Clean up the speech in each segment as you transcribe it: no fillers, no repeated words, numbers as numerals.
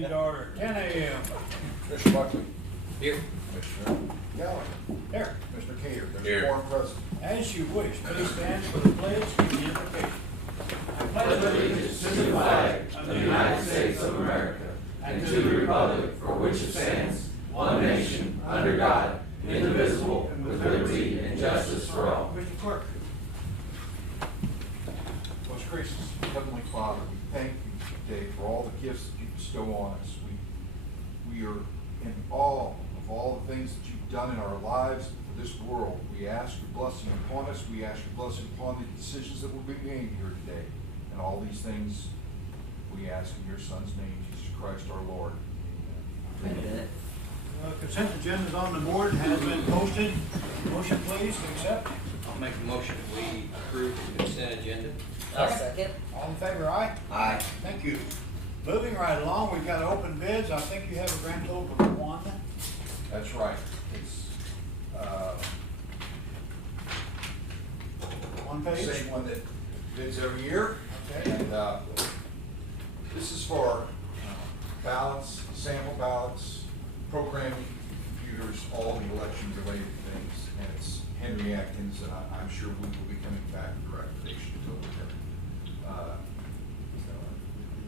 Meeting to order, 10 a.m. Commissioner Buckley. Here. Commissioner Gallagher. Here, Commissioner Cater. There's Here. a quorum present. as you wish, please stand for the pledge and the invocation. I pledge allegiance to the flag of the United States of America and to the republic for which it stands, one nation, under God, indivisible, with liberty and justice for all. Mr. Clerk. Most gracious Heavenly Father, we thank you today for all the gifts that you bestow on us. We are in awe of all the things that you've done in our lives for this world. We ask your blessing upon us. We ask your blessing upon the decisions that will be made here today. And all these things we ask in your Son's name, Jesus Christ our Lord. Amen. Consent agenda is on the board, has been posted. Motion please to accept. I'll make a motion that we approve the consent agenda. I'll second. All in favor, aye? Aye. Thank you. Moving right along, we've got open bids. I think you have a grand total of one. That's right. It's One the page. same one that bids every year. Okay. And this is for ballots, sample ballots, programming, computers, all the election-related things. And it's Henry Atkins, and I'm sure we will be coming back with recommendations over there.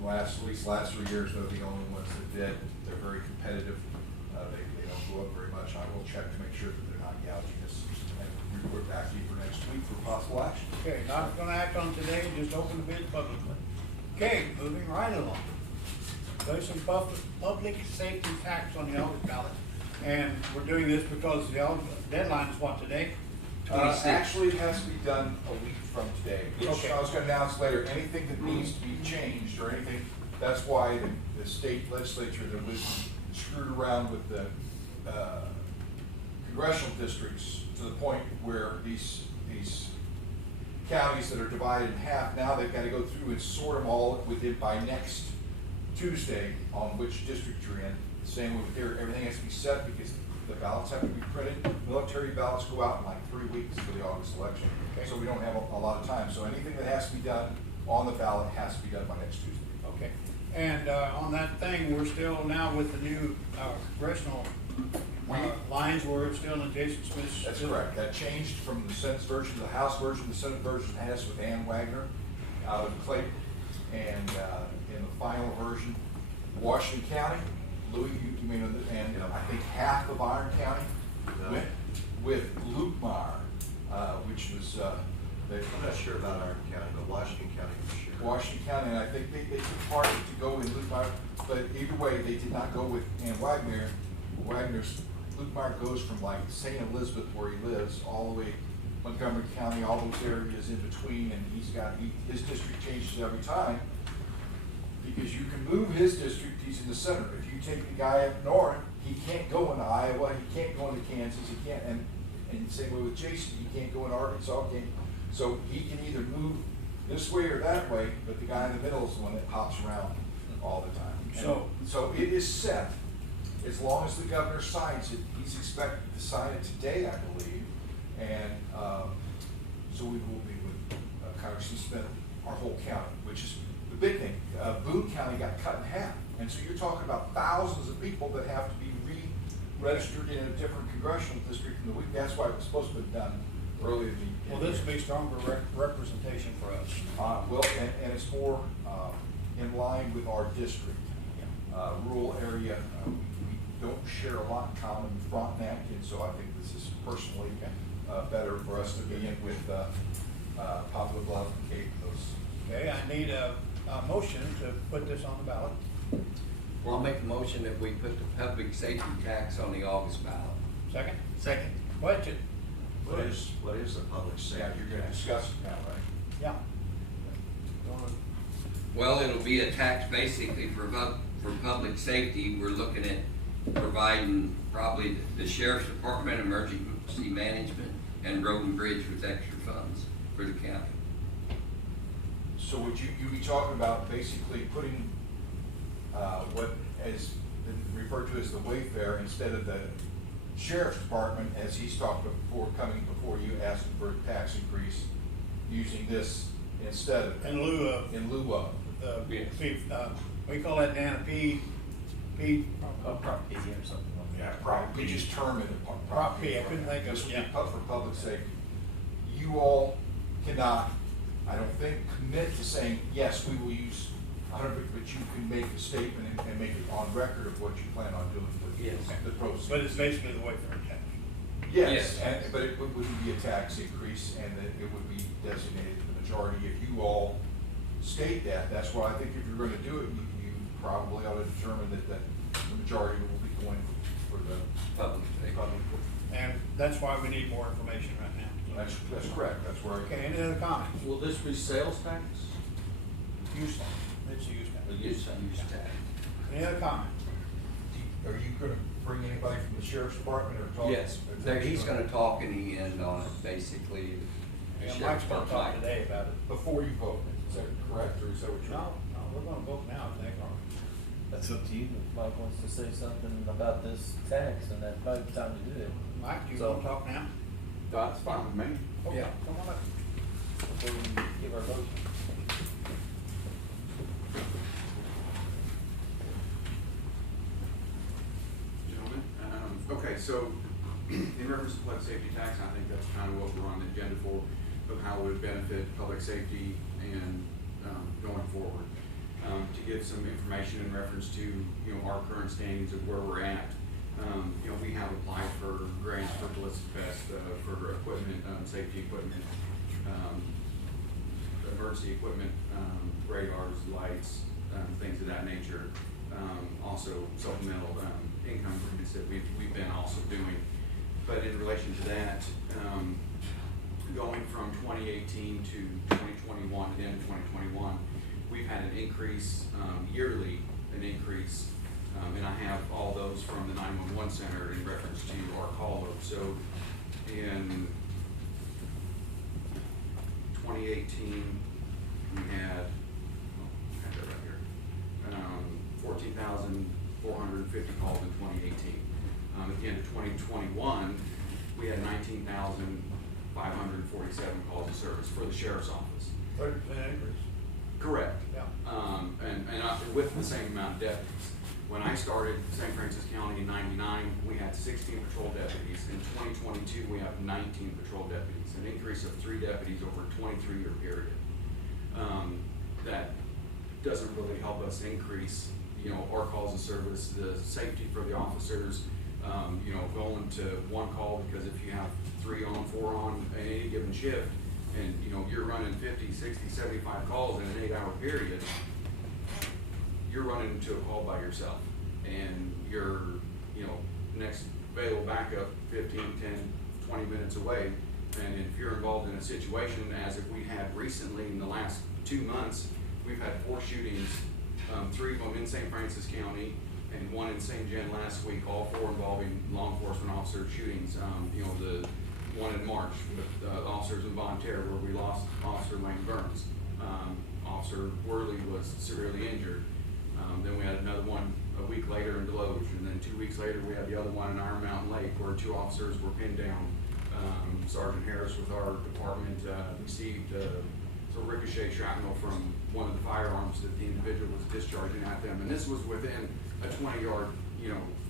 At least last 3 years, they're the only ones that did. They're very competitive. They don't go up very much. I will check to make sure that they're not gouging us and report back to you for next week for possible action. Okay, not gonna act on today, just open the bid publicly. Okay, moving right along. There's some public safety tax on the August ballot, and we're doing this because the deadline is what, today? 26. Actually, it has to be done a week from today. Which Okay. I was gonna announce later, anything that needs to be changed or anything, that's why the state legislature that was screwed around with the congressional districts to the point where these counties that are divided in half, now they've gotta go through and sort them all within by next Tuesday on which district you're in. Same with here, everything has to be set because the ballots have to be printed. Military ballots go out in like 3 weeks for the August election. Okay. So we don't have a lot of time. So anything that has to be done on the ballot has to be done by next Tuesday. Okay, and on that thing, we're still now with the new congressional lines, we're still in Jason Smith's. That's correct. That changed from the Senate's version to the House version. The Senate version has with Ann Wagner out of Clayton. And in the final version, Washington County, Louis, you may know, and I think half of Iron County went with Luke Meyer, which was, I'm not sure about Iron County, but Washington County for sure. Washington County, and I think they took part to go in Luke Meyer, but either way, they did not go with Ann Wagner. Luke Meyer goes from like St. Elizabeth, where he lives, all the way Montgomery County, all those areas in between, and his district changes every time. Because you can move his district, he's in the center. If you take the guy up north, he can't go into Iowa, he can't go into Kansas, he can't, and same way with Jason, he can't go into Arkansas, so he can either move this way or that way, but the guy in the middle is the one that hops around all the time. And so it is set, as long as the governor signs it. He's expected to sign it today, I believe, and so we will be with Congressman Smith, our whole county, which is the big thing. Boone County got cut in half, and so you're talking about thousands of people that have to be re-registered in a different congressional district in the week. That's why it was supposed to be done earlier in the year. Well, this will be stronger representation for us. Well, and it's more in line with our district. Rural area, we don't share a lot in common with Frontenac, and so I think this is personally better for us to be in with Poplar Bluff and Cape Coast. Okay, I need a motion to put this on the ballot. Well, I'll make a motion that we put the public safety tax on the August ballot. Second? Second. Question? What is the public safety? Yeah, you're gonna discuss it now, right? Yeah. Well, it'll be a tax basically for public safety. We're looking at providing probably the sheriff's department, emergency management, and road and bridge with extra funds for the county. So would you be talking about basically putting what has been referred to as the Wayfair instead of the sheriff's department, as he's talked before, coming before you asking for a tax increase, using this instead of, In lieu of in lieu of. the, Yeah. we call that NANP P, Prop P or something like Yeah, that. probably, we just term it a Prop P, I couldn't think of This it, would yeah. be for public safety. You all cannot, I don't think, commit to saying, yes, we will use 100, but you can make a statement and make it on record of what you plan on doing with Yes. the proceeds. but it's basically the way for a tax. Yes, Yes. but it wouldn't be a tax increase, and that it would be designated to the majority. If you all state that, that's why I think if you're gonna do it, you probably ought to determine that the majority will be going for the Public safety. public. And that's why we need more information right now. That's correct, that's where. Okay, any other comments? Will this be sales tax? Use tax, it's a use tax. Use tax. Any other comments? Are you gonna bring anybody from the sheriff's department or talk? Yes, there, he's gonna talk in the end on it, basically. The Yeah, sheriff's Mike's gonna talk department. today about it. Before you vote, is that correct, or is that what you're? No, we're gonna vote now, I think, aren't we? That's up to you. If Mike wants to say something about this tax, and that's probably the time to do it. Mike, do you So- wanna talk now? That's fine with me. Okay, come on up. Before we give our vote. Gentlemen, okay, so in reference to public safety tax, I think that's kind of what we're on the agenda for, of how it would benefit public safety and going forward. To give some information in reference to, our current standings of where we're at. We have applied for grants for Ballistic Vest, for equipment, safety equipment, emergency equipment, radars, lights, things of that nature. Also supplemental income grants that we've been also doing. But in relation to that, going from 2018 to 2021, at the end of 2021, we've had an increase, yearly, an increase, and I have all those from the 911 center in reference to our call load. So in 2018, we had, I have that right here, 14,450 calls in 2018. At the end of 2021, we had 19,547 calls of service for the sheriff's office. 30% increase. Correct. Yeah. With the same amount of deputies. When I started St. Francis County in '99, we had 16 patrol deputies. In 2022, we have 19 patrol deputies, an increase of 3 deputies over a 23-year period. That doesn't really help us increase, our calls of service, the safety for the officers, going to one call, because if you have 3 on, 4 on at any given shift, and you're running 50, 60, 75 calls in an 8-hour period, you're running into a call by yourself, and you're, next available backup 15, 10, 20 minutes away. And if you're involved in a situation, as if we had recently in the last 2 months, we've had 4 shootings, 3 of them in St. Francis County and 1 in St. John last week, all 4 involving law enforcement officer shootings. The one in March with officers in Bonne Terre, where we lost Officer Lane Burns. Officer Worley was severely injured. Then we had another one a week later in Deloge, and then 2 weeks later we had the other one in Iron Mountain Lake, where 2 officers were pinned down. Sergeant Harris with our department received some ricochet shrapnel from one of the firearms that the individual was discharging at them, and this was within a 20-yard,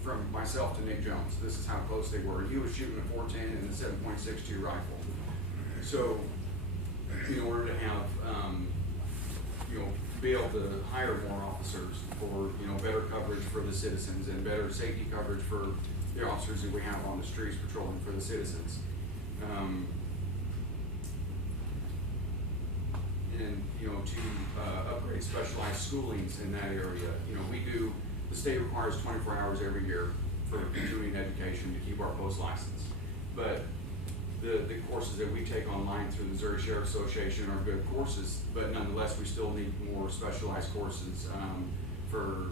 from myself to Nick Jones. This is how close they were. He was shooting a .410 and a 7.62 rifle. So, in order to have, be able to hire more officers for, better coverage for the citizens and better safety coverage for the officers that we have on the streets patrolling for the citizens. And, to upgrade specialized schoolings in that area. The state requires 24 hours every year for continuing education to keep our post license. But the courses that we take online through the Missouri Sheriff Association are good courses, but nonetheless, we still need more specialized courses for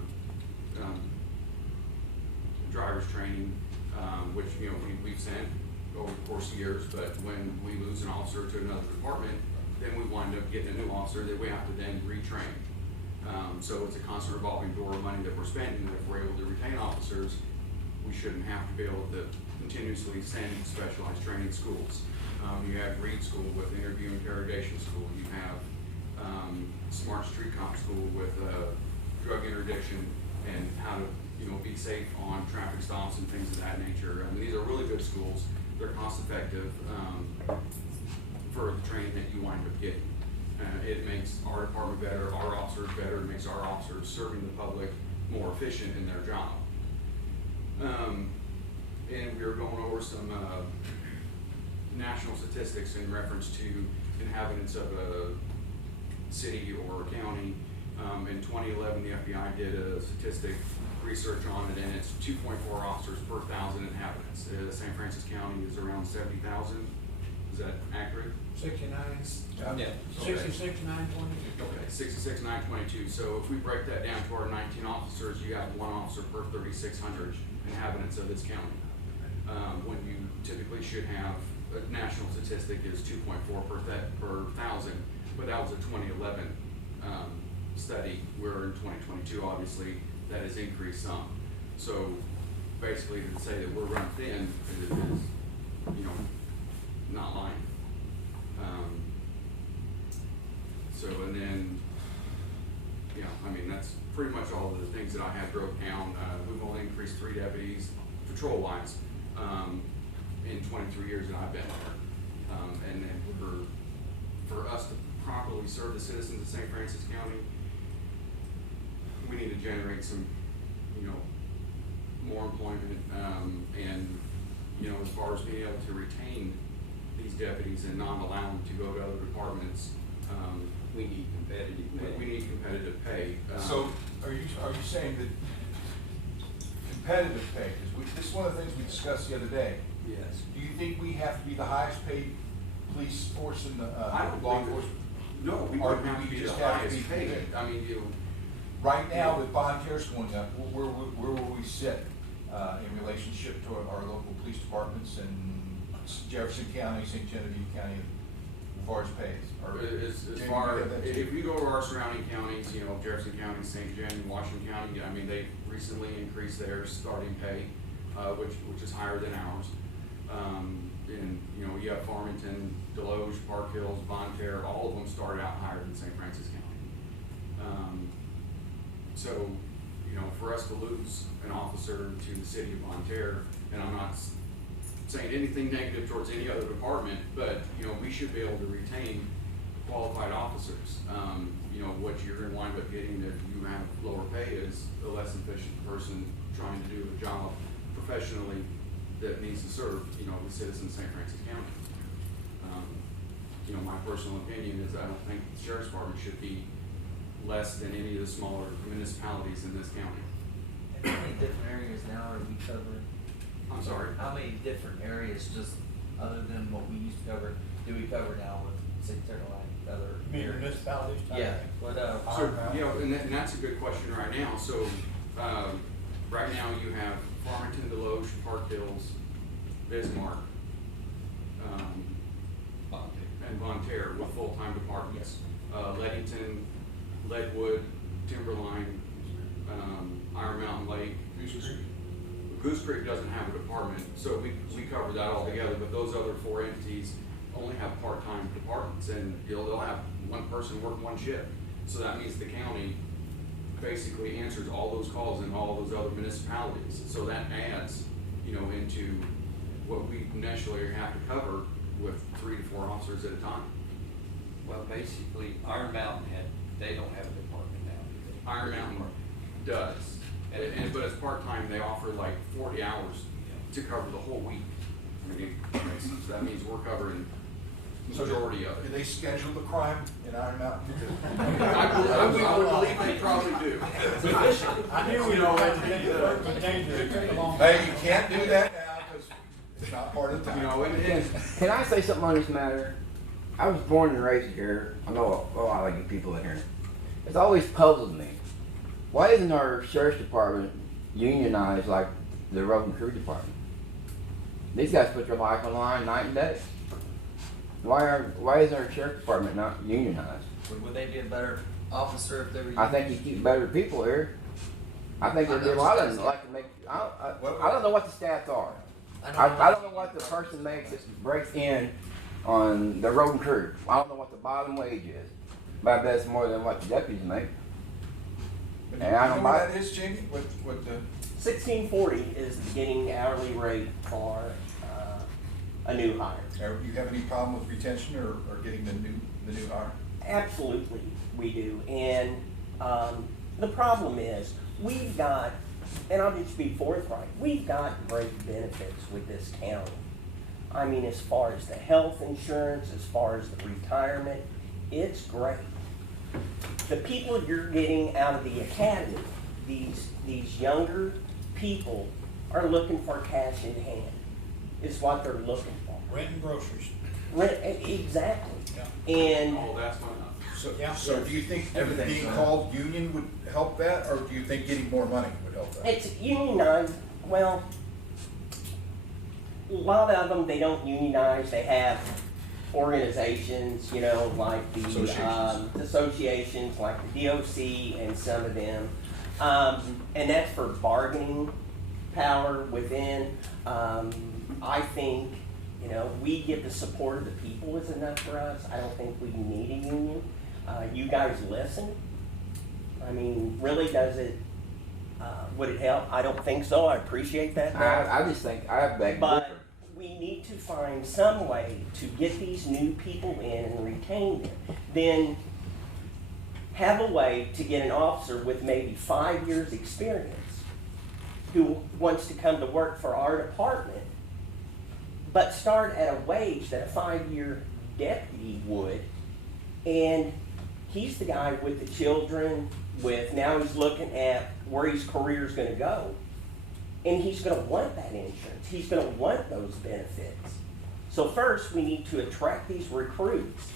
driver's training, which, we've sent over the course of years, but when we lose an officer to another department, then we wind up getting a new officer that we have to then retrain. So it's a constant revolving door of money that we're spending, and if we're able to retain officers, we shouldn't have to be able to continuously send specialized training schools. You have Reed School with interview interrogation school. You have Smart Street Cop School with drug interdiction and how to be safe on traffic stops and things of that nature. I mean, these are really good schools. They're cost effective, for the training that you wind up getting. It makes our department better, our officers better, it makes our officers serving the public more efficient in their job. And we were going over some, national statistics in reference to inhabitants of a city or a county. In 2011, the FBI did a statistic research on it, and it's 2.4 officers per 1,000 inhabitants. St. Francis County is around 70,000. Is that accurate? 69, Yeah. 66, 920. Okay, 66,922. So if we break that down to our 19 officers, you have 1 officer per 3,600 inhabitants of this county. When you typically should have, a national statistic is 2.4 per 1,000, but that was a 2011 study, where in 2022, obviously, that has increased some. So basically, to say that we're run thin is, you know, not lying. So, and then, yeah, I mean, that's pretty much all of the things that I had broke down. We've only increased 3 deputies patrol-wise, in 23 years that I've been there. And then for us to properly serve the citizens of St. Francis County, we need to generate some, you know, more employment, and, you know, as far as being able to retain these deputies and not allow them to go to other departments, We need competitive pay. we need competitive pay. So, are you saying that competitive pay, because this is one of the things we discussed the other day. Yes. Do you think we have to be the highest paid police force in the, I don't law believe it. enforcement? No, we Or wouldn't do have to we be the just have to highest be paid. competitive? I mean, you know, Right now, with volunteers going up, where will we sit, in relationship to our local police departments in Jefferson County, St. Genevieve County, as far as pays? Or- as Jamie, far, you got that too? if you go to our surrounding counties, you know, Jefferson County, St. John, Washington County, I mean, they recently increased their starting pay, which is higher than ours. And, you know, you have Farmington, Deloge, Park Hills, Von Terre, all of them start out higher than St. Francis County. So, you know, for us to lose an officer to the city of Von Terre, and I'm not saying anything negative towards any other department, but, you know, we should be able to retain qualified officers. You know, what you're gonna wind up getting if you have lower pay is a less efficient person trying to do a job professionally that needs to serve, you know, the citizens of St. Francis County. You know, my personal opinion is I don't think the sheriff's department should be less than any of the smaller municipalities in this county. How many different areas now are we covering? I'm sorry. How many different areas, just other than what we used to cover, do we cover now with St. Caroline, other? You mean municipalities type Yeah, thing? what, So, you know, and that's a good question right now. So, right now you have Farmington, Deloge, Park Hills, Bismarck, and Von Terre with full-time departments. Leadington, Leadwood, Timberline, Iron Mountain Lake. Goose Creek doesn't have a department, so we cover that all together, but those other 4 entities only have part-time departments, and they'll have one person work 1 shift. So that means the county basically answers all those calls in all those other municipalities. So that adds, you know, into what we initially have to cover with 3 to 4 officers at a time. Well, basically, Iron Mountain they don't have a department now, do they? Iron Mountain does, but it's part-time, they offer like 40 hours to cover the whole week. I mean, so that means we're covering the majority of Do it. they schedule the crime in Iron Mountain? I would believe they probably do. I knew we You know, had to take the first container, it took a long. Hey, you can't do that now, because it's not part of the You time. know, and Can I say something on this matter? I was born and raised here. I know a lot of you people in here. It's always puzzled me. Why isn't our sheriff's department unionized like the road and crew department? These guys put their life on the line night and day. Why isn't our sheriff's department not unionized? would they be a better officer if they were? I think you keep better people here. I think there'd be a lot of them like to make. I don't know what the stats are. I don't know what the person makes that breaks in on the road and crew. I don't know what the bottom wage is, but I bet it's more than what the deputies make. And And I you don't know what buy that is, Jamie? What the, 1640 is the beginning hourly rate for a new hire. do you have any problem with retention or getting the new hire? Absolutely, we do. And the problem is, we've got, and I'll just be forthright, we've got great benefits with this county. I mean, as far as the health insurance, as far as the retirement, it's great. The people you're getting out of the academy, these younger people are looking for cash in hand, is what they're looking for. Rent and groceries. Exactly. Yeah. And All that's went up. So, Yeah. so do you think Everything's being fine. called union would help that, or do you think getting more money would help that? it's unionized, well, a lot of them, they don't unionize, they have organizations, you know, like the associations like the DOC and some of them. And that's for bargaining power within. I think, you know, we get the support of the people is enough for us. I don't think we need a union. You guys listen. I mean, really, does it, would it help? I don't think so. I appreciate that. I just think I beg to But differ. we need to find some way to get these new people in and retain them. Then have a way to get an officer with maybe 5 years' experience who wants to come to work for our department, but start at a wage that a 5-year deputy would. And he's the guy with the children, now he's looking at where his career's gonna go. And he's gonna want that insurance, he's gonna want those benefits. So first, we need to attract these recruits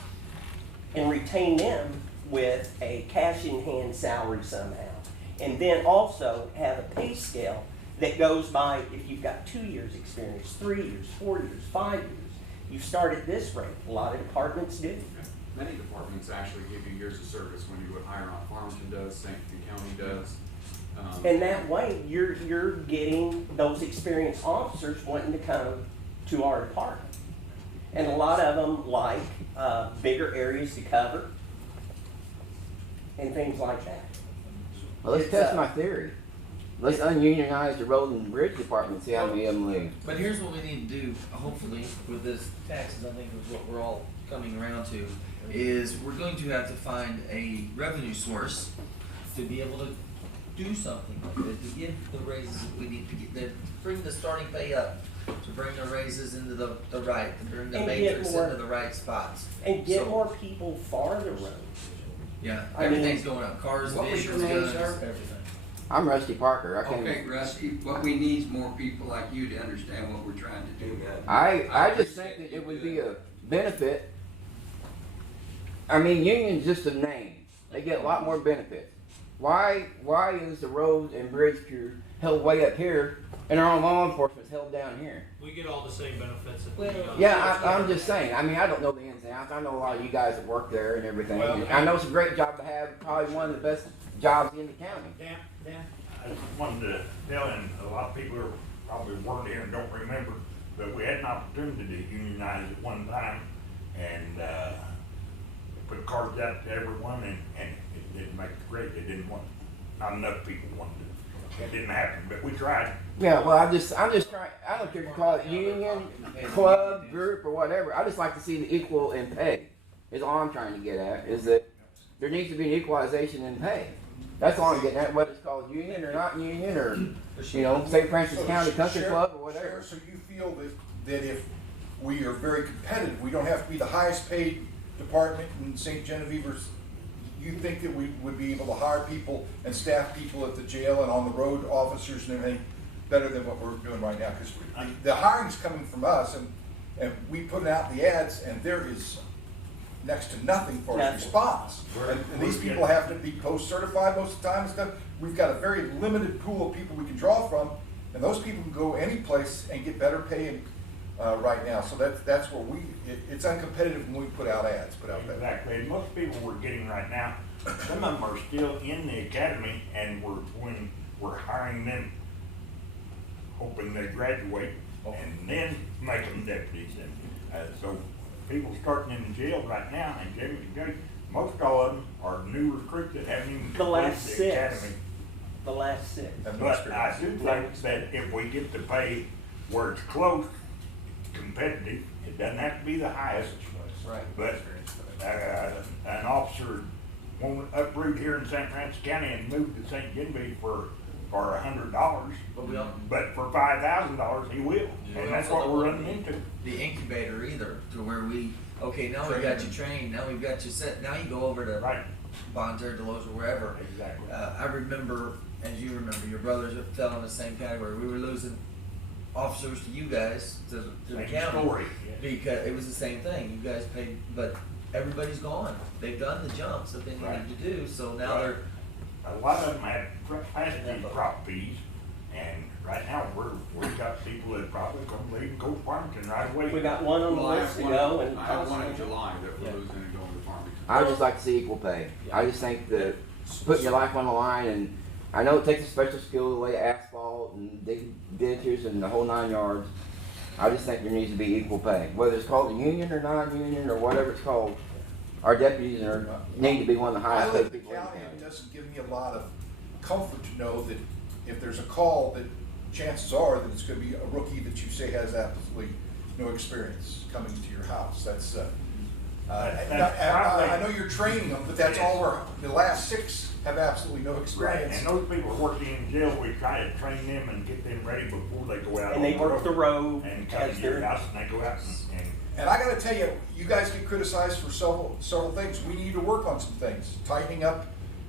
and retain them with a cash-in-hand salary somehow. And then also have a pay scale that goes by if you've got 2 years experience, 3 years, 4 years, 5 years. You start at this rate, a lot of departments do. Many departments actually give you years of service when you would hire on. Farmington does, St. County does. And that way, you're getting those experienced officers wanting to come to our department. And a lot of them like bigger areas to cover and things like that. Well, let's It's, test my theory. Let's ununionize the road and bridge department, see how many of them leave. But here's what we need to do, hopefully, with this taxes, I think is what we're all coming around to, is we're going to have to find a revenue source to be able to do something like that, to give the raises that we need to get, to bring the starting pay up, to bring the raises into the right, to bring the And get matrix more- into the right spots. And get So- more people for the road. Yeah, I mean- everything's going up, cars, What was vehicles, your name, guns, sir? everything. I'm Rusty Parker. I can't. Okay, Rusty, what we need is more people like you to understand what we're trying to do. I just think that it would be a benefit. I mean, union's just a name. They get a lot more benefits. Why is the road and bridge crew held way up here and our own law enforcement's held down here? We get all the same benefits that Well, Yeah, I'm just saying. I mean, I don't know the ins and outs. I know a lot of you guys that work there and everything. Well, I know it's a great job to have, probably one of the best jobs in the county. Dan? I just wanted to tell him, a lot of people are probably weren't here and don't remember, but we had an opportunity to unionize at one time and, put cards out to everyone and it didn't make it great. They didn't want, not enough people wanted it. It didn't happen, but we tried. Yeah, well, I'm just trying. I don't care if you call it union, club, group, or whatever. I just like to see the equal in pay. Is all I'm trying to get at. Is that there needs to be an equalization in pay. That's all I'm getting at. Whether it's called union or not union, or St. Francis So, County Country Sheriff- Club or whatever. Sheriff, so you feel that if we are very competitive, we don't have to be the highest paid department in St. Genevieve, or you think that we would be able to hire people and staff people at the jail and on the road, officers and everything, better than what we're doing right now? Because the hiring's coming from us, and we put out the ads, and there is next to nothing for Nothing. response. And these people have to be post-certified most of the time and stuff. We've got a very limited pool of people we can draw from, and those people can go any place and get better pay right now. So that's where it's uncompetitive when we put out ads, put out that. Exactly. And most people we're getting right now, some of them are still in the academy and we're hiring them, hoping they graduate and then make them deputies. And so people starting in the jail right now, and Jamie, most all of them are new recruits that haven't even The last completed the six. academy. The last six. Have no But I experience. do think that if we get to pay where it's close, competitive, it doesn't have to be the highest. Right. But, an officer won't uproot here in St. Francis County and move to St. Genevieve for $100, But we don't, but for $5,000, he will. Yeah. And that's what we're running into. the incubator either, to where we, okay, now we've got you trained, now we've got you set, now you go over to Right, Bonds or Deloge or wherever. exactly. I remember, as you remember, your brothers fell in the same category. We were losing officers to you guys, to the Same county. story. Because it was the same thing. You guys paid, but everybody's gone. They've done the jumps that they needed Right. to do, so now Right. A lot of them have capacity prop fees, and right now, we've got people that probably gonna leave and go to Farmington right away. We got one on the Well, I list have to one, go and. I have one in July that we're Yeah. losing and going to Farmington. I would just like to see equal pay. I just think that putting your life on the line, and I know it takes a special skill to lay asphalt and dig ditches and the whole 9 yards. I just think there needs to be equal pay, whether it's called a union or non-union or whatever it's called. Our deputies need to be one of the I highest live paid in the people in the county, and county. it doesn't give me a lot of comfort to know that if there's a call, that chances are that it's gonna be a rookie that you say has absolutely no experience coming to your house. That's, I know you're training them, but that's all the last 6 have absolutely no Right, experience. and those people working in jail, we try to train them and get them ready before they go out. And on they work the road And come as to your they're. house and they go out and And I gotta tell you, you guys get criticized for several things. We need to work on some things, tightening up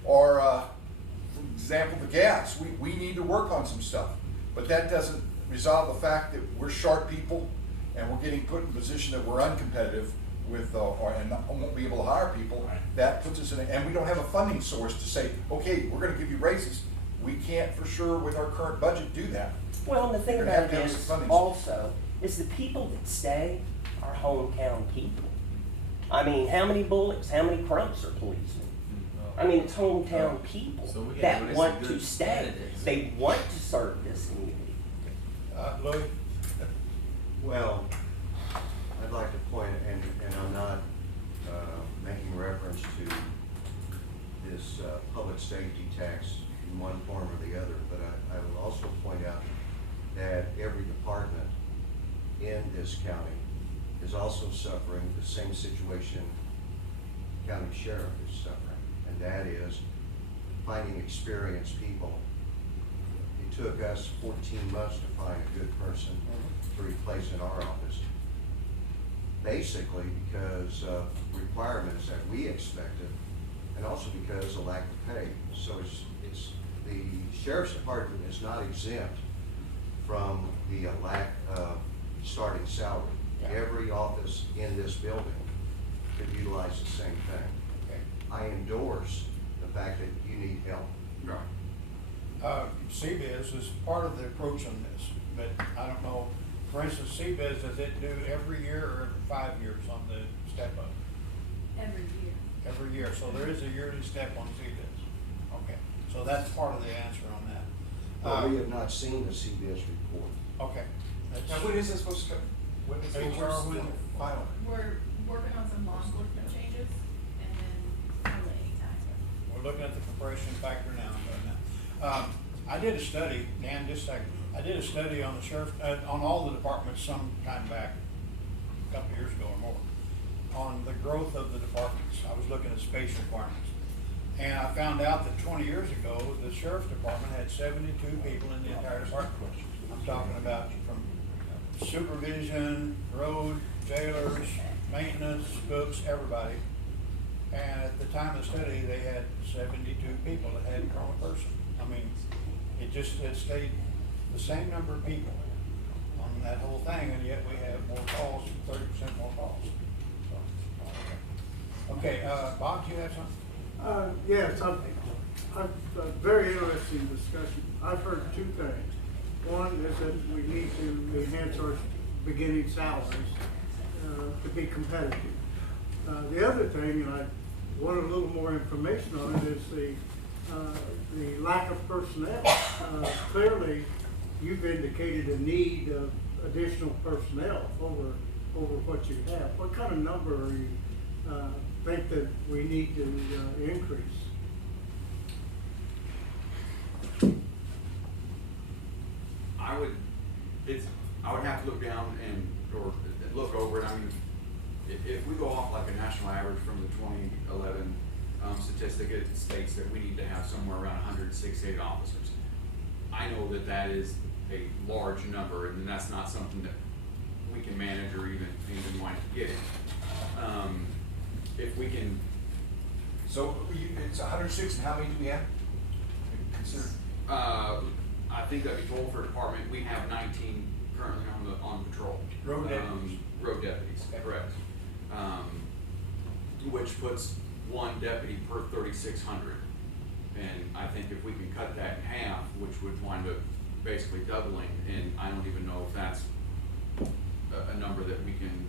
our, for example, the gas. We need to work on some stuff. But that doesn't resolve the fact that we're sharp people and we're getting put in a position that we're uncompetitive with, and won't be able to hire people. Right. That puts us in, and we don't have a funding source to say, okay, we're gonna give you raises. We can't for sure with our current budget do that. Well, and the thing You're gonna have about to it have is some funding. also, is the people that stay are hometown people. I mean, how many Bullocks, how many Crumps are policemen? I mean, it's hometown people So we gotta that raise want some to good stay. candidates. They want to serve this community. Louis? Well, I'd like to point, and I'm not making reference to this public safety tax in one form or the other, but I will also point out that every department in this county is also suffering the same situation county sheriff is suffering, and that is finding experienced people. It took us 14 months to find a good person to replace in our office, basically because of requirements that we expected, and also because of lack of pay. So it's the sheriff's department is not exempt from the lack of starting salary. Every office in this building could utilize the same thing. I endorse the fact that you need help. Right. CBIZ is part of the approach on this, but I don't know, for instance, CBIZ, does it do every year or 5 years on the step up? Every year. Every year, so there is a yearly step on CBIZ. Okay, so that's part of the answer on that. But we have not seen the CBS report. Okay. That's- Now, when is this supposed to come? When is it HR supposed to will- final? We're working on some law enforcement changes and then probably anytime. We're looking at the compression factor now, I did a study, Dan, just a second, I did a study on the sheriff, on all the departments some time back, a couple of years ago or more, on the growth of the departments. I was looking at space requirements. And I found out that 20 years ago, the sheriff's department had 72 people in the entire department. I'm talking about from supervision, road, jailers, maintenance, cooks, everybody. And at the time of the study, they had 72 people that hadn't grown a person. I mean, it stayed the same number of people on that whole thing, and yet we have more calls, 30% more calls. So, okay, Bob, do you have something? Yes, a very interesting discussion. I've heard 2 things. One is that we need to enhance our beginning salaries to be competitive. The other thing, and I want a little more information on it, is the lack of personnel. Clearly, you've indicated a need of additional personnel over what you have. What kind of number are you think that we need to increase. I would have to look down or look over it. I mean, if we go off like a national average from the 2011 statistic, it states that we need to have somewhere around 168 officers. I know that that is a large number, and that's not something that we can manage or even want to get. If we can, So it's 106, and how many do we have? Consider. I think that'd be total for department. We have 19 currently on patrol. Road deputies. Road deputies, Okay. correct. Which puts one deputy per 3,600. And I think if we can cut that in half, which would wind up basically doubling, and I don't even know if that's a number that we can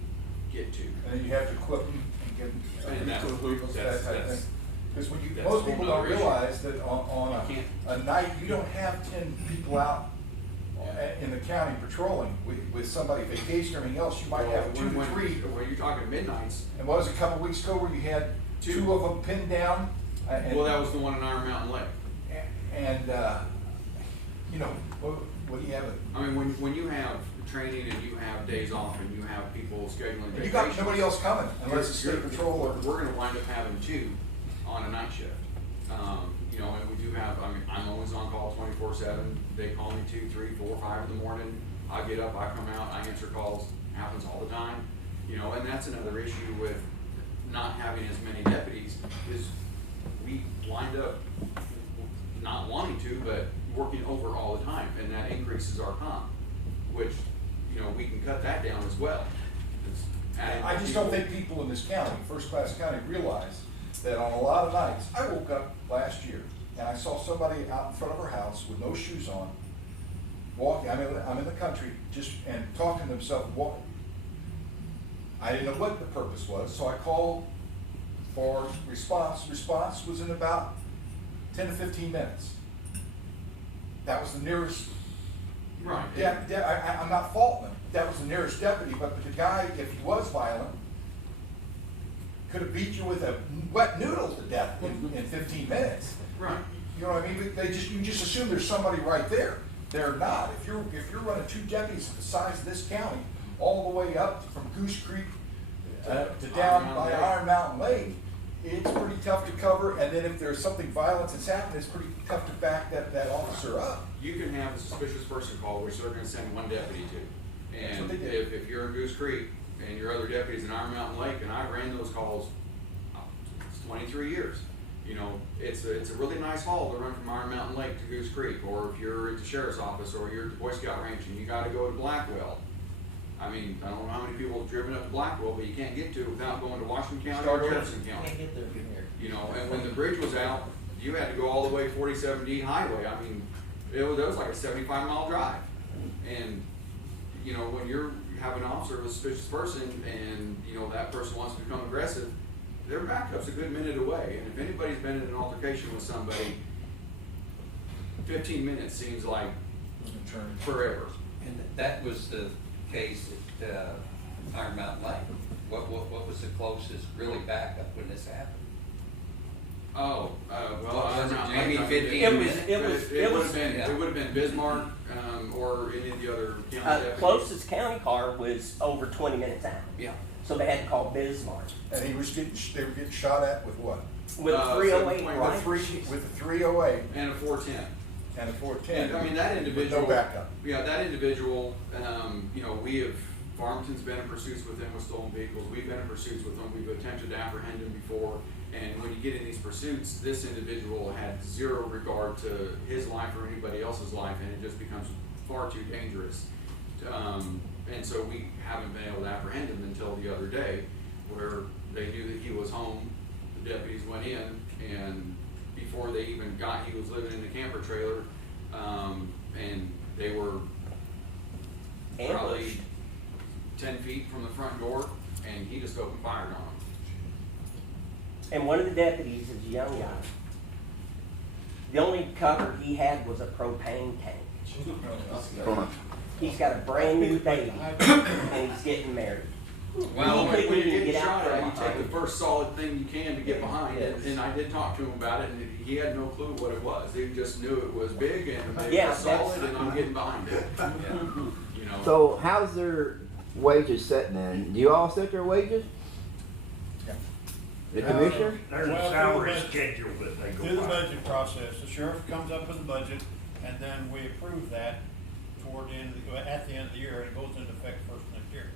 get to. And then you have to equip them and get them. And that's- vehicles, that type of that's- thing. Because when that's most people don't another issue. realize that on You can't- a night, you don't have 10 people out in the county patrolling with somebody vacation or anything else. You might have two to three. When you're talking midnights, And what was it, a couple weeks ago where you had two of them pinned down? well, that was the one in Iron Mountain Lake. And, you know, what do you have? I mean, when you have training and you have days off and you have people scheduling And vacations. you got nobody else coming unless it's you're- state patrol or. We're gonna wind up having two on a night shift. You know, and we do have, I mean, I'm always on call 24/7. They call me 2, 3, 4, 5 in the morning. I get up, I come out, I answer calls, happens all the time. You know, and that's another issue with not having as many deputies is we wind up not wanting to, but working over all the time, and that increases our comp, which, you know, we can cut that down as well. It's adding I just don't people. think people in this county, first-class county, realize that on a lot of nights, I woke up last year and I saw somebody out in front of her house with no shoes on, walking, I'm in the country, and talking to themselves, walking. I didn't know what the purpose was, so I called for response. Response was in about 10 to 15 minutes. That was the nearest. Right. I'm not faulting him. That was the nearest deputy, but the guy, if he was violent, could have beat you with a wet noodle to death in 15 minutes. Right. You know what I mean? You just assume there's somebody right there. They're not. If you're running two deputies the size of this county, all the way up from Goose Creek to down by Iron Mountain Lake, it's pretty tough to cover. And then if there's something violent that's happening, it's pretty tough to back that officer up. You can have a suspicious person call, which they're gonna send one deputy to. That's And what they did. if you're in Goose Creek and your other deputies in Iron Mountain Lake, and I ran those calls, it's 23 years. You know, it's a really nice haul to run from Iron Mountain Lake to Goose Creek, or if you're at the sheriff's office, or you're at the Boy Scout ranch and you gotta go to Blackwell. I mean, I don't know how many people have driven up to Blackwell, but you can't get to it without going to Washington County or Jefferson County. Can't get there from here. You know, and when the bridge was out, you had to go all the way 47D highway. I mean, it was like a 75-mile drive. And, you know, when you have an officer with a suspicious person and, you know, that person wants to become aggressive, their backup's a good minute away. And if anybody's been in an altercation with somebody, 15 minutes seems like forever. And that was the case at Iron Mountain Lake. What was the closest really backup when this happened? Oh, well, What was Iron it, Mountain Jamie, Lake, 15 It was- minutes? it was- It would have been, yeah. it would have been Bismarck, or any of the other county deputies. Closest county car was over 20 minutes out. Yeah. So they had to call Bismarck. And they were getting shot at with what? With a 308 7.1 rifle. With a 308 And a 410. and a 410. And I mean, that individual. With no backup. Yeah, that individual, you know, Farmington's been in pursuits with him with stolen vehicles. We've been in pursuits with him. We've attempted to apprehend him before. And when you get in these pursuits, this individual had zero regard to his life or anybody else's life, and it just becomes far too dangerous. And so we haven't been able to apprehend him until the other day, where they knew that he was home. The deputies went in, and before they even he was living in the camper trailer, and they were probably Ambushed. 10 feet from the front door, and he just opened fire on them. And one of the deputies is a young guy. The only cover he had was a propane tank. He's got a brand new baby, and he's getting married. Well, We When you need to get get out shot from at, you take behind. the first solid thing you can to get behind, Yes. and I did talk to him about it, and he had no clue what it was. He just knew it was big and it Yeah, was that's- solid, and I'm getting behind it. You know. So how's their wages set then? Do you all set their wages? Yeah. The commissioner? There's Well, a through salary the budget- schedule that they Through go the by. budget process, the sheriff comes up with a budget, and then we approve that toward the end, at the end of the year, and it goes into effect first next year.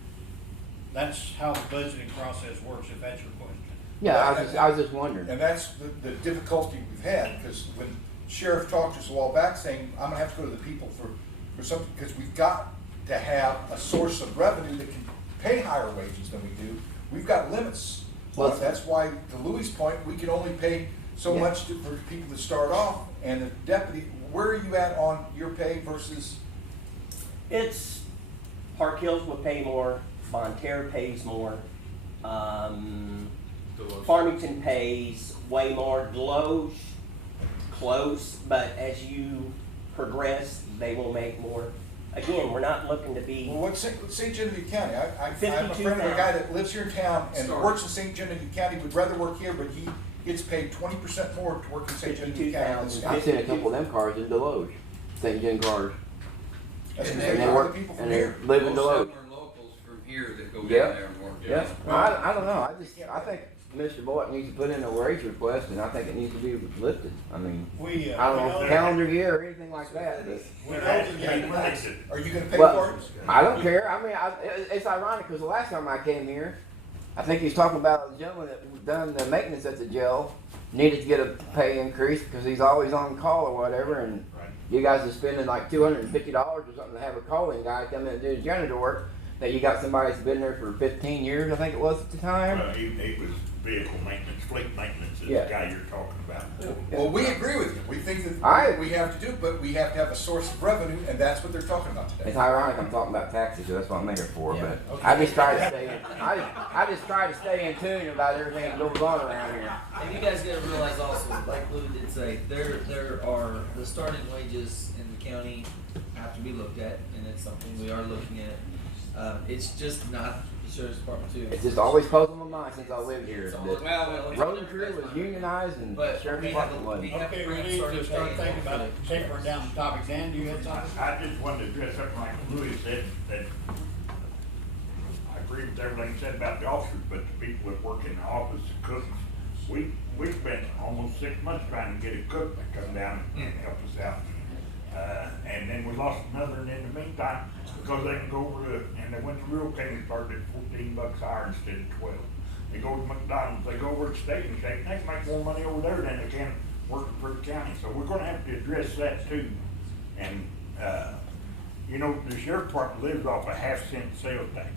That's how the budgeting process works, if that's your question. Yeah, I was just wondering. And that's the difficulty we've had, because when sheriff talked to us a while back saying, I'm gonna have to go to the people for something, because we've got to have a source of revenue that can pay higher wages than we do. We've got limits. Well, That's why, to Louis' point, we can only pay so Yeah. much for people to start off, and the deputy, where are you at on your pay versus? It's, Park Hills will pay more, Von Terre pays more, Deloach. Farmington pays way more, Deloche, close, but as you progress, they will make more. Again, we're not looking to be, Well, what's St. Genevieve County? I'm a friend of a 52,000. guy that lives here in town and Sorry. works in St. Genevieve County, would rather work here, but he gets paid 20% more to work in St. Genevieve County. 52,000. I've seen a couple of them cars in Deloge, St. John cars. That's And because they they work- work people from and they here. live in Most of Deloge. them are locals from here that go down Yeah. there and work. Yeah, well, I don't know, I think Mr. Boyd needs to put in a wage request, and I think it needs to be lifted. I mean, We, I don't we know, know- calendar year or anything like that, but. we know That's that been they- listed. Are you gonna pay Well, for it? I don't care. I mean, it's ironic because the last time I came here, I think he was talking about a gentleman that done the maintenance at the jail needed to get a pay increase because he's always on call or whatever, and Right. you guys are spending like $250 or something to have a calling guy come in and do the janitor work. That you got somebody that's been there for 15 years, I think it was at the time. Well, he was vehicle maintenance, fleet maintenance is the Yeah. guy you're talking about. Well, we agree with you. We think I- that we have to do, but we have to have a source of revenue, and that's what they're talking about today. It's ironic I'm talking about taxes, so that's what I'm here for. Yeah, But okay. I just try to stay. I just try to stay in tune about everything that goes on around here. And you guys gotta realize also, like Lou did say, there are the starting wages in the county have to be looked at, and it's something we are looking at. It's just not the sheriff's department too. It's just always puzzled my mind since I lived here. It's all- That Well, road and crew was unionized and But sheriff's we have department to- wasn't. we have Okay, we to need start to start paying thinking about for the tapering down the topic. Dan, do you have something? I just wanted to address something like Louis said, that I agree with everything said about the officers, but the people that work in the office, the cooks, we spent almost 6 months trying to get a cook to come down and help us out. And then we lost another, and in the meantime, because they can go over to, and they went to Real King and started at $14 higher instead of 12. They go to McDonald's, they go over to Steak and Shake, they can make more money over there than they can working for the county. So we're gonna have to address that too. And, you know, the sheriff department lives off a half-cent sales tax.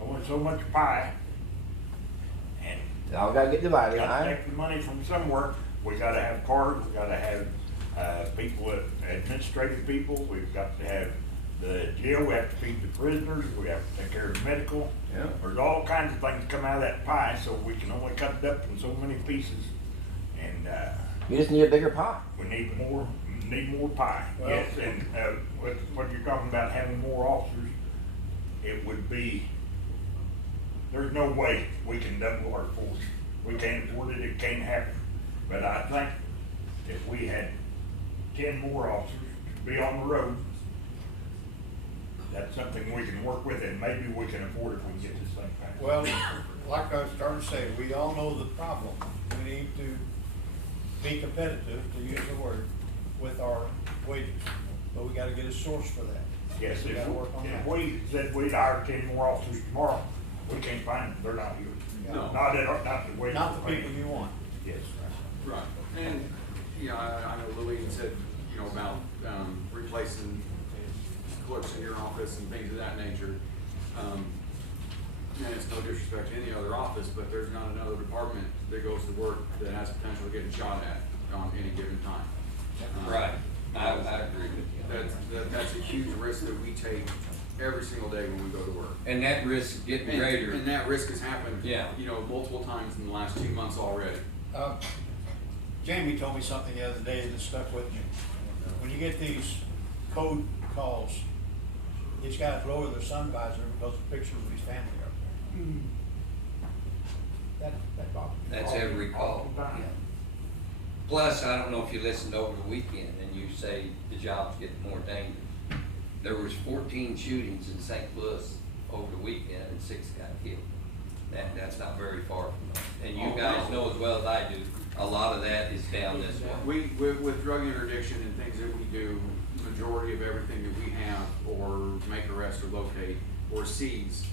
Only so much pie. And It all gotta get divided. gotta I, take the money from somewhere. We gotta have cars, we gotta have, people, administrative people, we've got to have the jail, we have to feed the prisoners, we have to take care of the medical. Yeah. There's all kinds of things come out of that pie, so we can only cut it up in so many pieces. And, you just need a bigger pot. we need more pie, Well- yes, and, what you're talking about, having more officers, it would be, there's no way we can double our force. We can't afford it, it can't happen. But I think if we had 10 more officers to be on the road, that's something we can work with, and maybe we can afford if we can get this thing passed. Well, like I was starting to say, we all know the problem. We need to be competitive, to use the word, with our wages. But we gotta get a source for that. Yes, We gotta work on if that. we said we'd hire 10 more officers tomorrow, we can't find them, they're not here. No. Not the way. Not the people you want. Yes. Right, and, you know, I know Louis said, you know, about, replacing clerks in your office and things of that nature. And it's no disrespect to any other office, but there's not another department that goes to work that has potential of getting shot at on any given time. Right, I agree with you. That's a huge risk that we take every single day when we go to work. And that risk is getting And greater. that risk has happened, Yeah. you know, multiple times in the last 2 months already. Jamie told me something the other day that stuck with me. When you get these code calls, these guys lower their sun visor because of pictures of his family up there. That bothers me. That's every call. All the time. Yeah. Plus, I don't know if you listened over the weekend and you say the job's getting more dangerous. There was 14 shootings in St. Louis over the weekend and 6 got killed. That's not very far from us. And you guys know as well as I do, a lot of that is down this way. With drug interdiction and things that we do, majority of everything that we have or make arrest or locate or seize,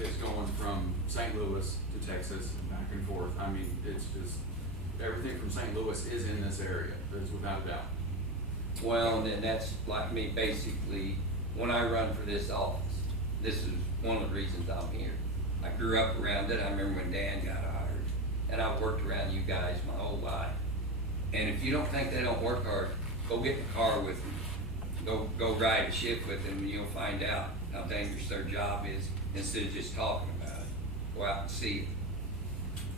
is going from St. Louis to Texas and back and forth. I mean, it's just, everything from St. Louis is in this area, that's without a doubt. Well, and that's like me, basically, when I run for this office, this is one of the reasons I'm here. I grew up around it. I remember when Dan got hired, and I've worked around you guys my whole life. And if you don't think they don't work hard, go get in the car with them. Go ride a shift with them, and you'll find out how dangerous their job is instead of just talking about it. Go out and see it,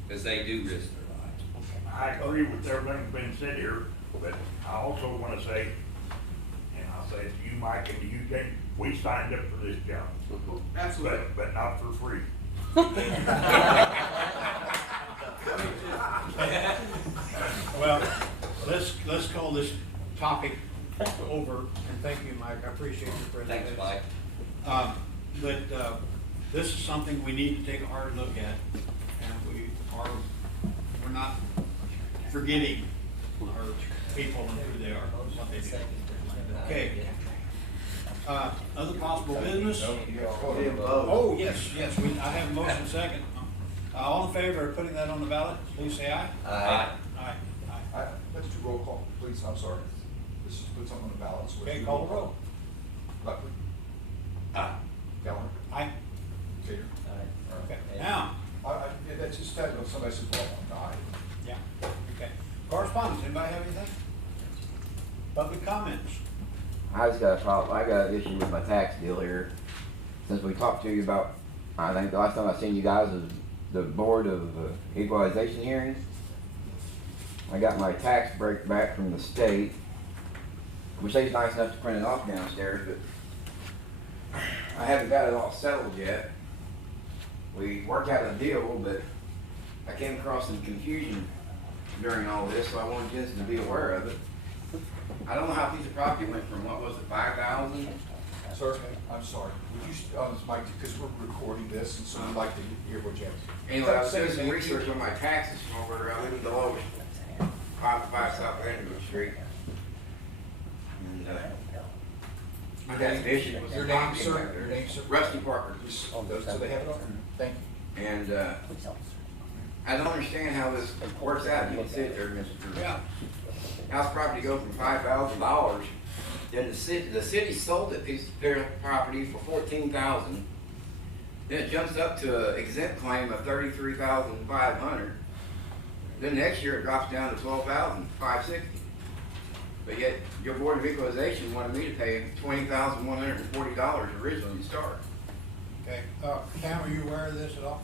because they do risk their lives. I agree with everything that's been said here, but I also wanna say, and I'll say it to you, Mike, and to you, Jane, we signed up for this job. Absolutely. But not for free. Well, let's call this topic over, and thank you, Mike, I appreciate your presentation. Thanks, Mike. This is something we need to take a hard look at, and we're not forgetting our people and who they are, what they do. Okay. Other possible business? Oh, yes, I have a motion second. All in favor of putting that on the ballot, please say aye. Aye. Aye. Let's do roll call, please, I'm sorry. Let's just put something on the ballot. So let's Okay, do call the roll. Buckley, Aye. Gallagher, Aye. Tater. Okay, now, Yeah, that's just that, when somebody says, well, I'm not. yeah, okay. Correspondence, anybody have anything? Public comments? I just got a problem. I got an issue with my tax deal here. Since we talked to you about, I think the last time I seen you guys was the Board of Equalization hearings. I got my tax break back from the state, which they's nice enough to print it off downstairs, but I haven't got it all settled yet. We worked out a deal, but I came across some confusion during all this, so I wanted Jensen to be aware of it. I don't know how a piece of property went from, what was it, 5,000? Sir, I'm sorry, would you, Mike, because we're recording this, and so we'd like to hear what you have to say. Anyway, I was doing some research on my taxes from over there. I live in Deloach, 505 South Vanderbilt Street. And, I got an issue with Your the name, property sir? back there. Your name, sir? Rusty Parker. So they have it on? Thank you. And, I don't understand how this works out. You can sit there, Mr. Yeah. House property goes from $5,000, then the city sold that piece of property for $14,000. Then it jumps up to an exempt claim of $33,500. Then next year it drops down to $12,560. But yet your Board of Equalization wanted me to pay $20,140 originally to start. Okay, Cam, are you aware of this at all?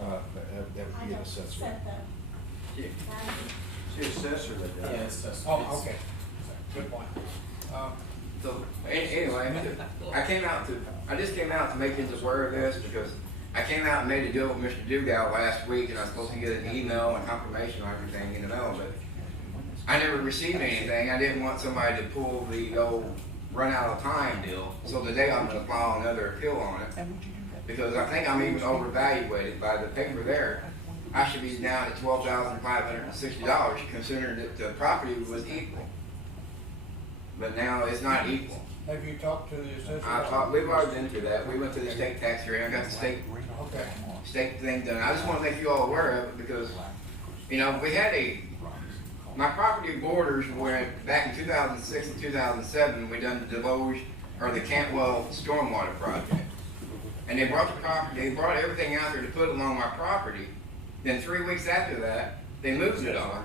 That would be an assessment. It's the assessor that does it. Oh, okay, good point. So anyway, I just came out to make you aware of this because I came out and made a deal with Mr. Dugal last week, and I was supposed to get an email and confirmation on everything in the mail, but I never received anything. I didn't want somebody to pull the old run out of time deal. So today I'm gonna file another appeal on it because I think I'm even overvaluated by the paper there. I should be down at $12,560 considering that the property was equal. But now it's not equal. Have you talked to the assessor? We've already been through that. We went to the state tax hearing. I got the Okay. state thing done. I just want to make you all aware of it because, we had my property borders went back in 2006 and 2007. We done the Deloge or the Cantwell Stormwater Project, and they brought everything out there to put along my property. Then 3 weeks after that, they moved it on.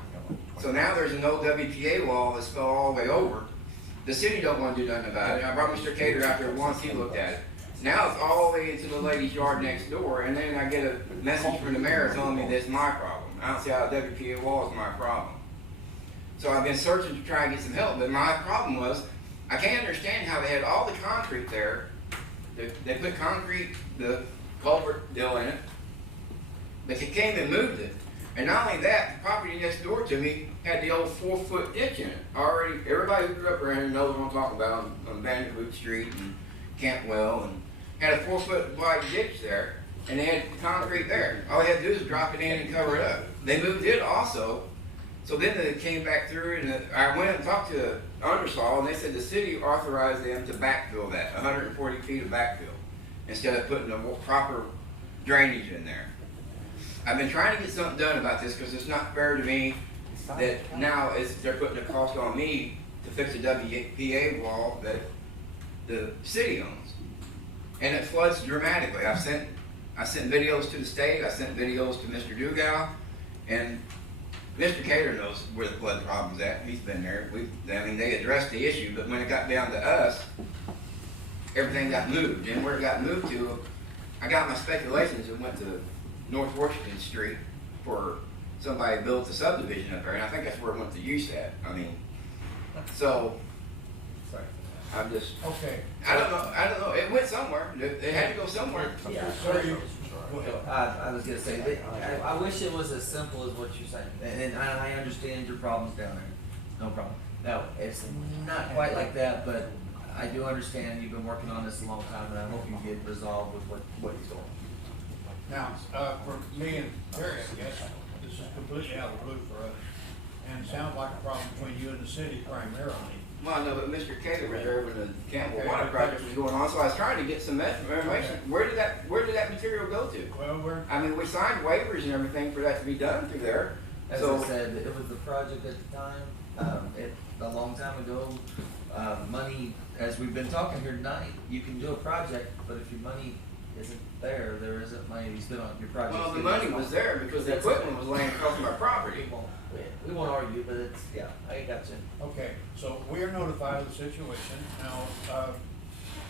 So now there's an old WPA wall that's fell all the way over. The city don't want to do nothing about it. I brought Mr. Cater out there once, he looked at it. Now it's all the way into the lady's yard next door, and then I get a message from the mayor telling me that's my problem. I don't see how a WPA wall is my problem. So I've been searching to try and get some help, but my problem was, I can't understand how they had all the concrete there. They put concrete, the culvert deal in it. But they came and moved it. And not only that, the property next door to me had the old 4-foot ditch in it. Already, everybody who grew up around here knows what I'm talking about on Vanderbilt Street and Campwell, and had a 4-foot wide ditch there, and they had concrete there. All they had to do was drop it in and cover it up. They moved it also. So then they came back through, and I went and talked to Undersaw, and they said the city authorized them to backfill that, 140 feet of backfill, instead of putting a proper drainage in there. I've been trying to get something done about this because it's not fair to me that now they're putting a cost on me to fix a WPA wall that the city owns. And it floods dramatically. I sent videos to the state, I sent videos to Mr. Dugal, and Mr. Cater knows where the flood problem's at. He's been there. They addressed the issue, but when it got down to us, everything got moved. And where it got moved to, I got my speculations and went to North Washington Street for somebody built a subdivision up there, and I think that's where it went to use at. So Sorry. I'm just, Okay. I don't know. It went somewhere. It had to go somewhere. Yeah. Sir, go ahead. I was gonna say, that I wish it was as simple as what you're saying, and I understand your problems down there, no problem. No, it's not quite like that, but I do understand you've been working on this a long time, and I hope you get resolved with what he's doing. Now, for me and Terry, I guess, this is completely out of the blue for us, and it sounds like a problem between you and the city primarily. Well, no, but Mr. Cater was there when the Campbell Water Project was going on, so I was trying to get some information. Where did that material go to? Well, we signed waivers and everything for that to be done through there. As So, I said, it was the project at the time, a long time ago, money, as we've been talking here tonight, you can do a project, but if your money isn't there isn't money to be spent on your project. well, the money was there because the equipment was laying across my property. We won't argue, but it's, yeah, I got you. okay, so we are notified of the situation. Now,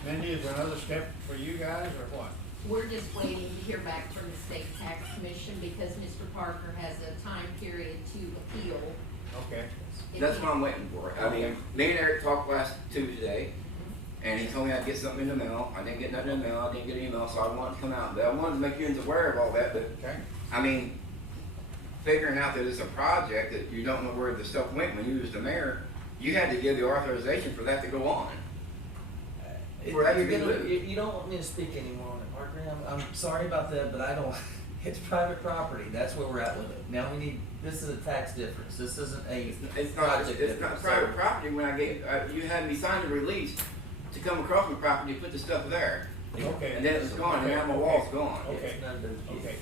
Mindy, is there another step for you guys, or what? We're just waiting to hear back from the state tax commission because Mr. Parker has a time period to appeal. Okay. That's what I'm waiting for. Me and Eric talked last Tuesday, and he told me I'd get something in the mail. I didn't get nothing in the mail. I didn't get an email, so I wanted to come out. But I wanted to make you aware of all that. But Okay. Figuring out that it's a project that you don't know where the stuff went when you was the mayor, you had to give the authorization for that to go on. For that to be moved. You don't want me to speak anymore on it, Margaret. I'm sorry about that, but I don't, it's private property. That's where we're at with it. Now this is a tax difference. This isn't a It's project not difference. private property. When I gave, you had me sign the release to come across my property and put the stuff there. Okay. And then it was gone, and now my wall's gone. Okay. It's none of those Okay.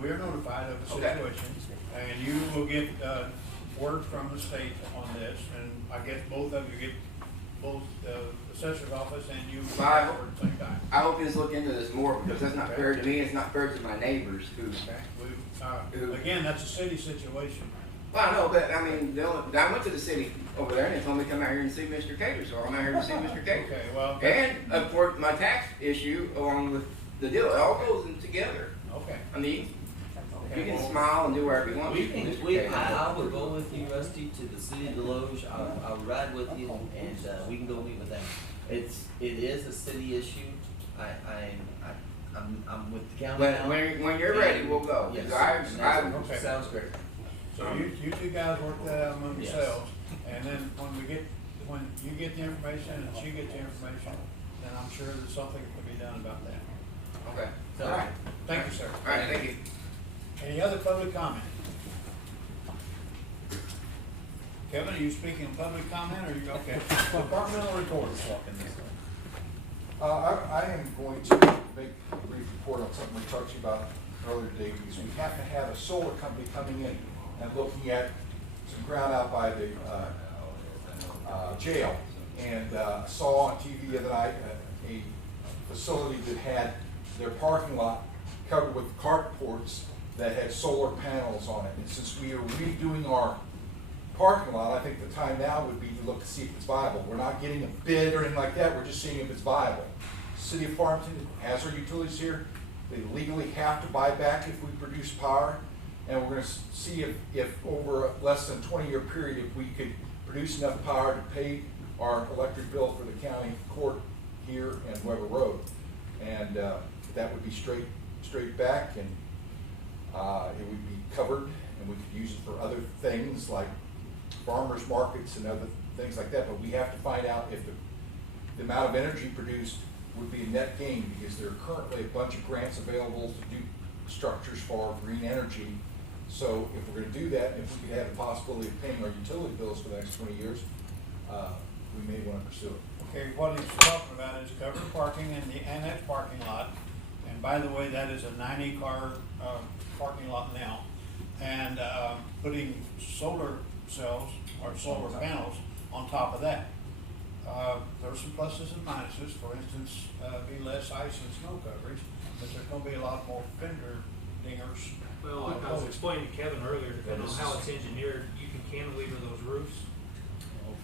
We are notified of the Okay. situation, and you will get, word from the state on this, and I guess both of you get, both the assessor's office and you Bye. at the same time. I hope you just look into this more because that's not fair to me. It's not fair to my neighbors who. Okay, again, that's a city situation. Well, I know, but I went to the city over there and they told me to come out here and see Mr. Cater, so I'm out here to see Mr. Cater. Okay, well. And of course, my tax issue along with the deal, it all goes in together. Okay. You can smile and do whatever you want. Mr. Cater. I will go with you, Rusty, to the city of Deloge. I'll ride with you, and we can go meet with them. It is a city issue. I'm with the county now. When you're ready, we'll go. Yes. Okay. Sounds great. So you two guys work that out among yourselves, and then when you get the information and she gets the information, then I'm sure that something can be done about that. Okay. All right. Thank you, sir. All right, thank you. Any other public comment? Kevin, are you speaking in public comment, or you, okay? Departmental reports. I am going to make a brief report on something we talked to you about earlier today, because we happen to have a solar company coming in and looking at some ground out by the jail, and saw on TV the other night a facility that had their parking lot covered with carports that had solar panels on it. And since we are redoing our parking lot, I think the time now would be to look to see if it's viable. We're not getting a bid or anything like that, we're just seeing if it's viable. City of Farmington has our utilities here. They legally have to buy back if we produce power, and we're gonna see if over a less than 20-year period, if we could produce enough power to pay our electric bill for the county court here and Weber Road. And that would be straight back, and it would be covered, and we could use it for other things like farmers markets and other things like that. But we have to find out if the amount of energy produced would be a net gain, because there are currently a bunch of grants available to do structures for green energy. So if we're gonna do that, if we could have the possibility of paying our utility bills for the next 20 years, we may wanna pursue it. Okay, what he's talking about is covered parking in the annex parking lot. And by the way, that is a 90-car parking lot now. And putting solar cells or solar panels on top of that. There are some pluses and minuses. For instance, be less ice and snow coverage, but there's gonna be a lot more fender dingers. Well, like I was explaining to Kevin earlier, depending on how it's engineered, you can cantilever those roofs.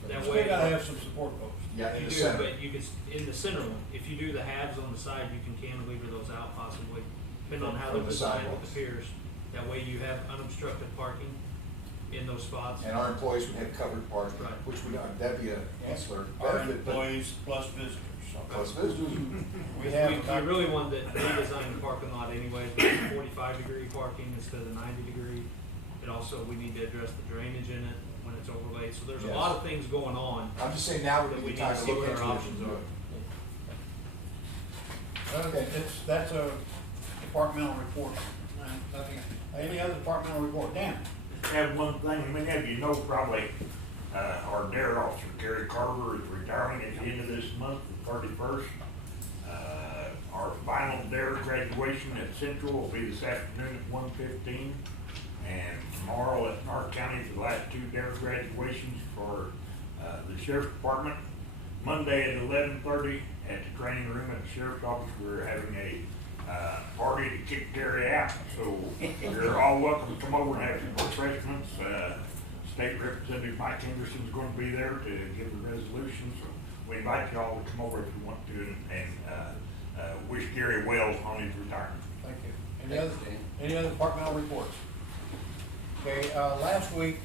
That Still way. gotta have some support posts. Yeah, in You the do, center. but you can, in the center one, if you do the halves on the side, you can cantilever those out possibly, depending on how From the the design sidewalks. appears. That way you have unobstructed parking in those spots. And our employees would have covered parking, Right. which would, that'd be an ancillary Our benefit, but employees plus visitors. So plus visitors. we have We really want to redesign the parking lot anyways, but 45-degree parking instead of 90-degree. And also, we need to address the drainage in it when it's overlaid. So there's a Yes. lot of things going on. I'm just saying now would That be we the need time to to see look what into our it. options are. That's a departmental report. Nothing. Any other departmental report? Dan? Have one thing, many of you know probably, our dare officer, Gary Carver, is retiring at the end of this month, the 31st. Our final dare graduation at Central will be this afternoon at 1:15. And tomorrow at North County, the last two dare graduations for, the sheriff's department. Monday at 11:30 at the training room at the sheriff's office, we're having a party to kick Gary out. So you're all welcome to come over and have some refreshments. State Representative Mike Henderson's going to be there to give the resolution. So we invite you all to come over if you want to and wish Gary well on his retirement. Thank you. Thanks, Dan. Any other departmental reports? Okay, last week,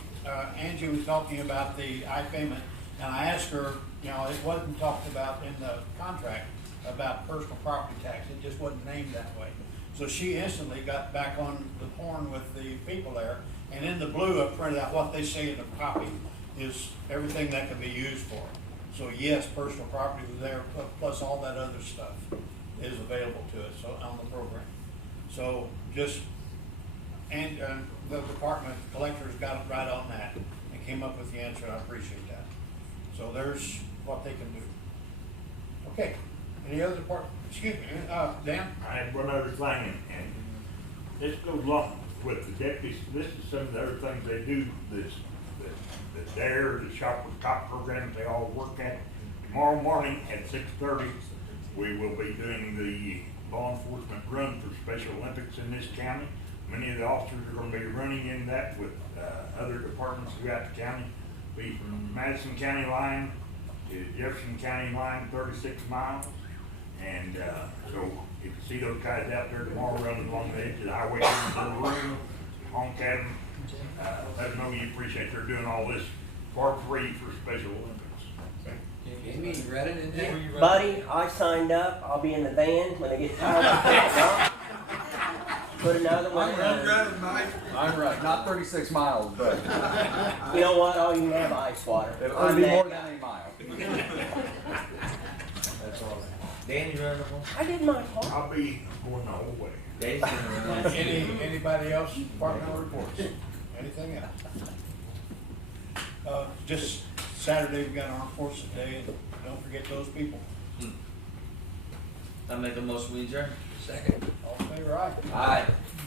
Angie was talking about the I-payment, and I asked her, it wasn't talked about in the contract about personal property tax. It just wasn't named that way. So she instantly got back on the horn with the people there, and in the blue, I printed out what they say in the copy is everything that can be used for. So yes, personal property was there, plus all that other stuff is available to us on the program. So and the department collectors got it right on that and came up with the answer. I appreciate that. So there's what they can do. Okay, any other department? Excuse me, Dan? I have one other thing, and this goes along with the deputies. This is some of the other things they do, the DARE, the Shop with Cop program they all work at. Tomorrow morning at 6:30, we will be doing the law enforcement run for Special Olympics in this county. Many of the officers are going to be running in that with other departments throughout the county. Be from Madison County line to Jefferson County line, 36 miles. And so if you see those guys out there tomorrow running along the edge of the highway, honk at them, let them know you appreciate they're doing all this for free for Special Olympics. You mean running in there? Buddy, I signed up. I'll be in the van when I get tired. Put another one in. I'm right, not 36 miles, but You know what? I'll even have ice water. it'll I'm be that more than guy. a mile. That's awesome. Danny running the ball. I did my part. I'll be going the whole way. Danny's gonna run. Anybody else departmental reports? Anything else? Just Saturday, we got Armed Forces Day, and don't forget those people. I make a motion we adjourn. Second. All in favor, aye? Aye.